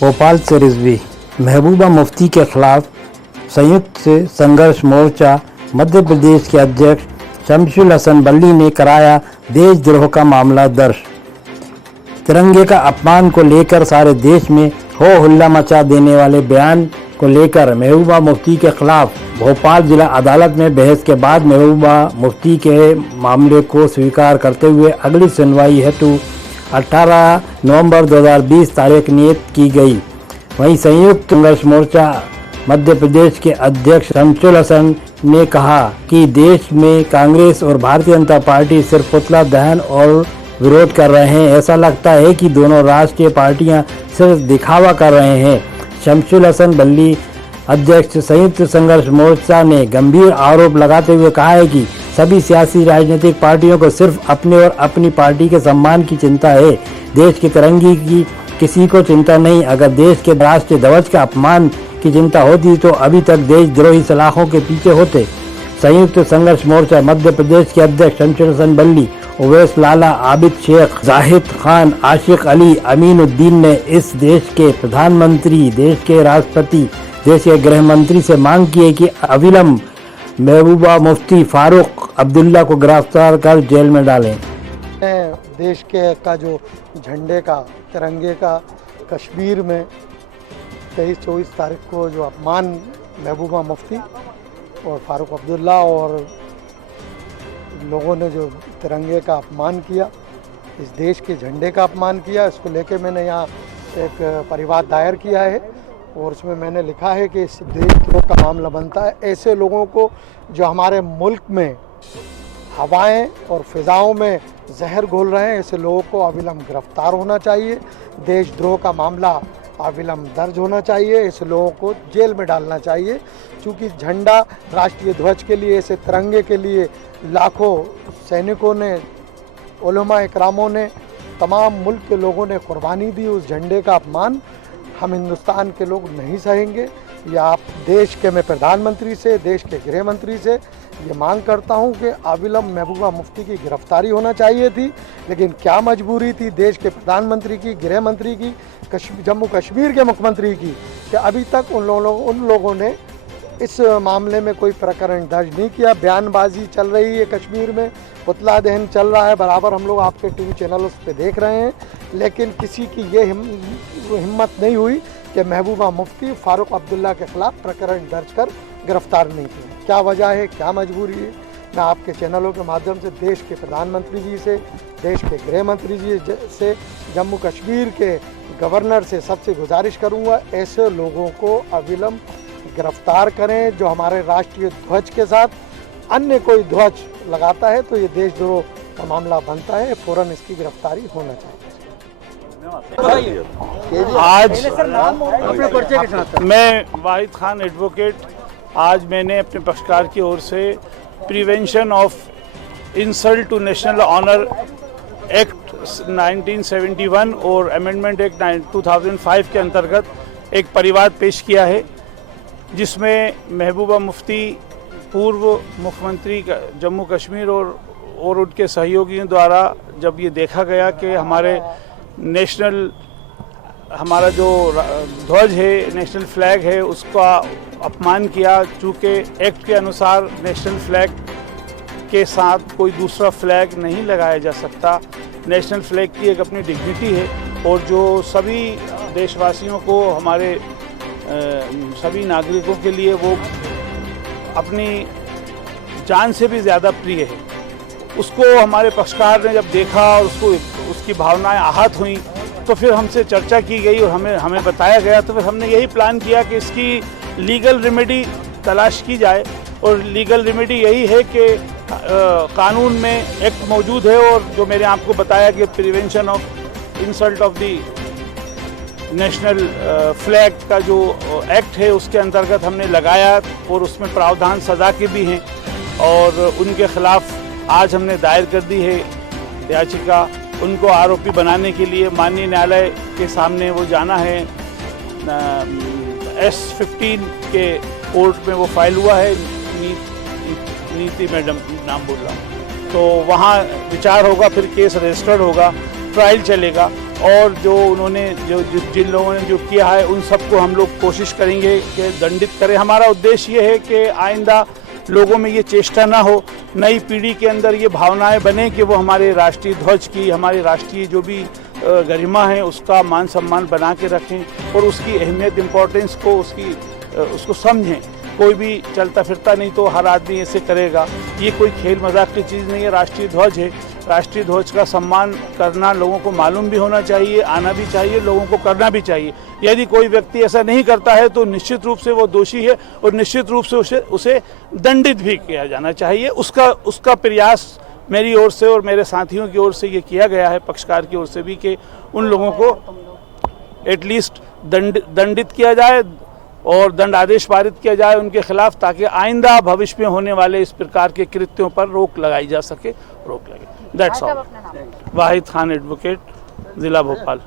भोपाल से रिजवी। महबूबा मुफ्ती के खिलाफ संयुक्त संघर्ष मोर्चा मध्य प्रदेश के अध्यक्ष शमशुल हसन बल्ली ने कराया देशद्रोह का मामला दर्ज। तिरंगे का अपमान को लेकर सारे देश में हो हल्ला मचा देने वाले बयान को लेकर महबूबा मुफ्ती के खिलाफ भोपाल जिला अदालत में बहस के बाद महबूबा मुफ्ती के मामले को स्वीकार करते हुए अगली सुनवाई हेतु 18 नवंबर 2020 तारीख नियत की गई। वहीं संयुक्त संघर्ष मोर्चा मध्य प्रदेश के अध्यक्ष शमशुल हसन ने कहा कि देश में कांग्रेस और भारतीय जनता पार्टी सिर्फ पुतला दहन और विरोध कर रहे हैं। ऐसा लगता है कि दोनों राष्ट्रीय पार्टियां सिर्फ दिखावा कर रहे हैं। शमशुल हसन बल्ली अध्यक्ष संयुक्त संघर्ष मोर्चा ने गंभीर आरोप लगाते हुए कहा है कि सभी सियासी राजनीतिक पार्टियों को सिर्फ अपने और अपनी पार्टी के सम्मान की चिंता है। देश के तिरंगे की किसी को चिंता नहीं। अगर देश के राष्ट्रीय ध्वज का अपमान की चिंता होती तो अभी तक देशद्रोही सलाखों के पीछे होते। संयुक्त संघर्ष मोर्चा मध्य प्रदेश के अध्यक्ष शमशुल हसन बल्ली, उवैस लाला, आबिद शेख, जाहिद खान, आशिक अली, अमीन उद्दीन ने इस देश के प्रधानमंत्री, देश के राष्ट्रपति, देश के गृह मंत्री से मांग की है कि अविलंब महबूबा मुफ्ती फारूक अब्दुल्ला को गिरफ्तार कर जेल में डालें। देश के का जो झंडे का, तिरंगे का कश्मीर में 23-24 तारीख को जो अपमान महबूबा मुफ्ती और फारूक अब्दुल्ला और लोगों ने जो तिरंगे का अपमान किया, इस देश के झंडे का अपमान किया, इसको लेके मैंने यहाँ एक परिवाद दायर किया है और उसमें मैंने लिखा है कि इस देशद्रोह का मामला बनता है। ऐसे लोगों को जो हमारे मुल्क में हवाएं और फिजाओं में जहर घोल रहे हैं, ऐसे लोगों को अविलंब गिरफ्तार होना चाहिए। देशद्रोह का मामला अविलंब दर्ज होना चाहिए। ऐसे लोगों को जेल में डालना चाहिए, क्योंकि झंडा, राष्ट्रीय ध्वज के लिए, ऐसे तिरंगे के लिए लाखों सैनिकों ने, उलमा इकरामों ने, तमाम मुल्क के लोगों ने कुर्बानी दी। उस झंडे का अपमान हम हिंदुस्तान के लोग नहीं सहेंगे। या आप देश के, मैं प्रधानमंत्री से, देश के गृह मंत्री से ये मांग करता हूं कि अविलंब महबूबा मुफ्ती की गिरफ्तारी होना चाहिए थी, लेकिन क्या मजबूरी थी देश के प्रधानमंत्री की, गृह मंत्री की, जम्मू कश्मीर के मुख्यमंत्री की, कि अभी तक उन लोगों ने इस मामले में कोई प्रकरण दर्ज नहीं किया। बयानबाजी चल रही है कश्मीर में, पुतला दहन चल रहा है, बराबर हम लोग आपके टीवी चैनलों पे देख रहे हैं, लेकिन किसी की ये हिम्मत नहीं हुई कि महबूबा मुफ्ती फारूक अब्दुल्ला के खिलाफ प्रकरण दर्ज कर गिरफ्तार नहीं किया। क्या वजह है, क्या मजबूरी है? मैं आपके चैनलों के माध्यम से देश के प्रधानमंत्री जी से, देश के गृह मंत्री जी से, जम्मू कश्मीर के गवर्नर से सबसे गुजारिश करूंगा, ऐसे लोगों को अविलंब गिरफ्तार करें। जो हमारे राष्ट्रीय ध्वज के साथ अन्य कोई ध्वज लगाता है तो ये देशद्रोह का मामला बनता है। फौरन इसकी गिरफ्तारी होना चाहिए। आज मैं वाहिद खान एडवोकेट, आज मैंने अपने पक्षकार की ओर से prevention of insult to national honour act 1971 और अमेंडमेंट एक्ट 2005 के अंतर्गत एक परिवाद पेश किया है, जिसमें महबूबा मुफ्ती, पूर्व मुख्यमंत्री जम्मू कश्मीर और उनके सहयोगियों द्वारा जब ये देखा गया कि हमारे नेशनल, हमारा जो ध्वज है, नेशनल फ्लैग है, उसका अपमान किया। चूँकि एक्ट के अनुसार नेशनल फ्लैग के साथ कोई दूसरा फ्लैग नहीं लगाया जा सकता। नेशनल फ्लैग की एक अपनी डिग्निटी है और जो सभी देशवासियों को, हमारे सभी नागरिकों के लिए वो अपनी जान से भी ज़्यादा प्रिय है। उसको हमारे पक्षकार ने जब देखा और उसकी भावनाएं आहत हुई तो फिर हमसे चर्चा की गई और हमें बताया गया। तो फिर हमने यही प्लान किया कि इसकी लीगल रेमेडी तलाश की जाए, और लीगल रेमेडी यही है कि कानून में एक्ट मौजूद है और जो मैंने आपको बताया कि prevention of insult of the national flag का जो एक्ट है, उसके अंतर्गत हमने लगाया और उसमें प्रावधान सज़ा के भी हैं और उनके खिलाफ आज हमने दायर कर दी है याचिका। उनको आरोपी बनाने के लिए माननीय न्यायालय के सामने वो जाना है। S15 के कोर्ट में वो फाइल हुआ है, नीति मैडम नाम बोल रहा हूँ, तो वहाँ विचार होगा, फिर केस रजिस्टर्ड होगा, ट्रायल चलेगा। और जो उन्होंने जिन लोगों ने जो किया है उन सबको हम लोग कोशिश करेंगे कि दंडित करें। हमारा उद्देश्य ये है कि आइंदा लोगों में ये चेष्टा ना हो, नई पीढ़ी के अंदर ये भावनाएं बने कि वो हमारे राष्ट्रीय ध्वज की, हमारे राष्ट्रीय जो भी गरिमा है उसका मान सम्मान बना के रखें और उसकी अहमियत, इम्पोर्टेंस को उसको समझें। कोई भी चलता फिरता नहीं तो हर आदमी ऐसे करेगा, ये कोई खेल मजाक की चीज़ नहीं है। राष्ट्रीय ध्वज है, राष्ट्रीय ध्वज का सम्मान करना लोगों को मालूम भी होना चाहिए, आना भी चाहिए, लोगों को करना भी चाहिए। यदि कोई व्यक्ति ऐसा नहीं करता है तो निश्चित रूप से वो दोषी है और निश्चित रूप से उसे दंडित भी किया जाना चाहिए। उसका प्रयास मेरी ओर से और मेरे साथियों की ओर से ये किया गया है, पक्षकार की ओर से भी, कि उन लोगों को एटलीस्ट दंडित किया जाए और दंडादेश पारित किया जाए उनके खिलाफ, ताकि आइंदा भविष्य में होने वाले इस प्रकार के कृत्यों पर रोक लगाई जा सके, रोक लगे। That's all. Wahid Khan advocate, जिला भोपाल।